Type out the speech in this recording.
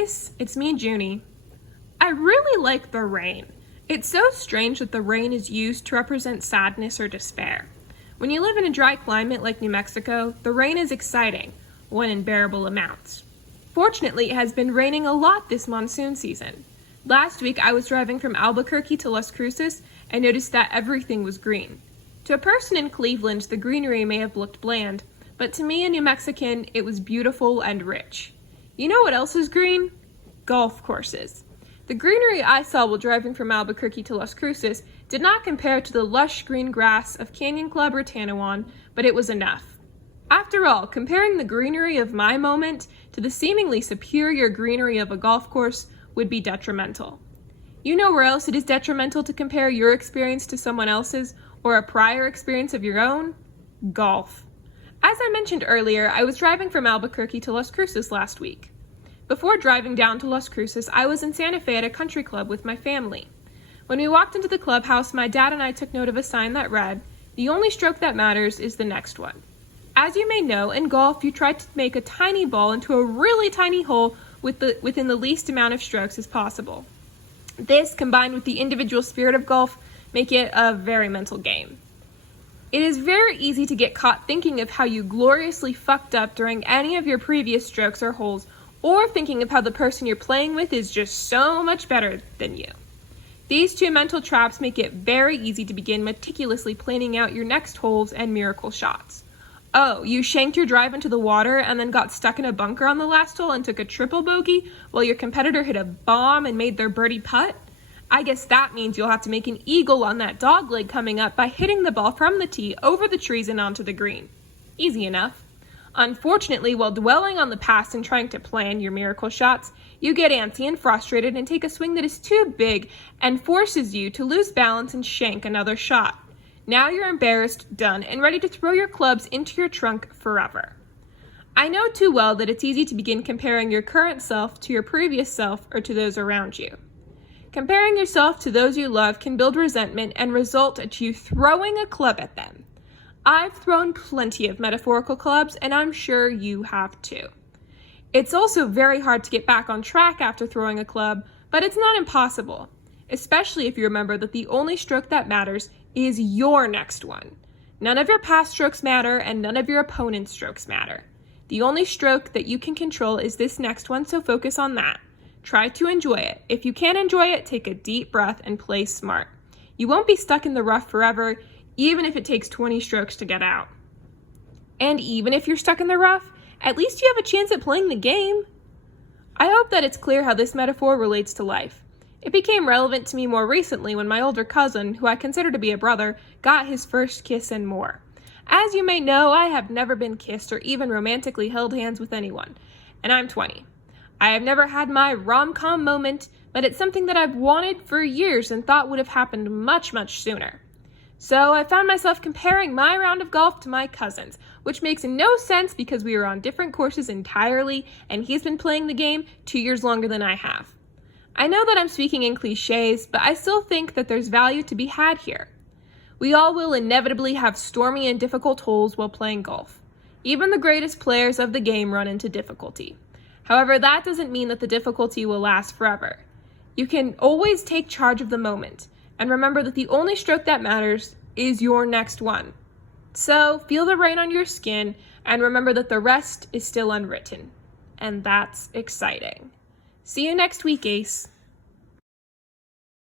Ace, it's me, Junie. I really like the rain. It's so strange that the rain is used to represent sadness or despair. When you live in a dry climate like New Mexico, the rain is exciting, when in bearable amounts. Fortunately, it has been raining a lot this monsoon season. Last week, I was driving from Albuquerque to Las Cruces and noticed that everything was green. To a person in Cleveland, the greenery may have looked bland, but to me, a New Mexican, it was beautiful and rich. You know what else is green? Golf courses. The greenery I saw while driving from Albuquerque to Las Cruces did not compare to the lush green grass of Canyon Club or Tanawan, but it was enough. After all, comparing the greenery of my moment to the seemingly superior greenery of a golf course would be detrimental. You know where else it is detrimental to compare your experience to someone else's or a prior experience of your own? Golf. As I mentioned earlier, I was driving from Albuquerque to Las Cruces last week. Before driving down to Las Cruces, I was in Santa Fe at a country club with my family. When we walked into the clubhouse, my dad and I took note of a sign that read, "The only stroke that matters is the next one." As you may know, in golf, you try to make a tiny ball into a really tiny hole within the least amount of strokes as possible. This, combined with the individual spirit of golf, make it a very mental game. It is very easy to get caught thinking of how you gloriously fucked up during any of your previous strokes or holes, or thinking of how the person you're playing with is just so much better than you. These two mental traps make it very easy to begin meticulously planning out your next holes and miracle shots. Oh, you shanked your drive into the water and then got stuck in a bunker on the last hole and took a triple bogey while your competitor hit a bomb and made their birdie putt? I guess that means you'll have to make an eagle on that dogleg coming up by hitting the ball from the tee over the trees and onto the green. Easy enough. Unfortunately, while dwelling on the past and trying to plan your miracle shots, you get antsy and frustrated and take a swing that is too big and forces you to lose balance and shank another shot. Now you're embarrassed, done, and ready to throw your clubs into your trunk forever. I know too well that it's easy to begin comparing your current self to your previous self or to those around you. Comparing yourself to those you love can build resentment and result at you throwing a club at them. I've thrown plenty of metaphorical clubs, and I'm sure you have too. It's also very hard to get back on track after throwing a club, but it's not impossible, especially if you remember that the only stroke that matters is your next one. None of your past strokes matter, and none of your opponent's strokes matter. The only stroke that you can control is this next one, so focus on that. Try to enjoy it. If you can't enjoy it, take a deep breath and play smart. You won't be stuck in the rough forever, even if it takes 20 strokes to get out. And even if you're stuck in the rough, at least you have a chance at playing the game. I hope that it's clear how this metaphor relates to life. It became relevant to me more recently when my older cousin, who I consider to be a brother, got his first kiss and more. As you may know, I have never been kissed or even romantically held hands with anyone, and I'm 20. I have never had my rom-com moment, but it's something that I've wanted for years and thought would have happened much, much sooner. So I found myself comparing my round of golf to my cousin's, which makes no sense because we were on different courses entirely, and he's been playing the game 2 years longer than I have. I know that I'm speaking in cliches, but I still think that there's value to be had here. We all will inevitably have stormy and difficult holes while playing golf. Even the greatest players of the game run into difficulty. However, that doesn't mean that the difficulty will last forever. You can always take charge of the moment, and remember that the only stroke that matters is your next one. So, feel the rain on your skin, and remember that the rest is still unwritten. And that's exciting. See you next week, Ace.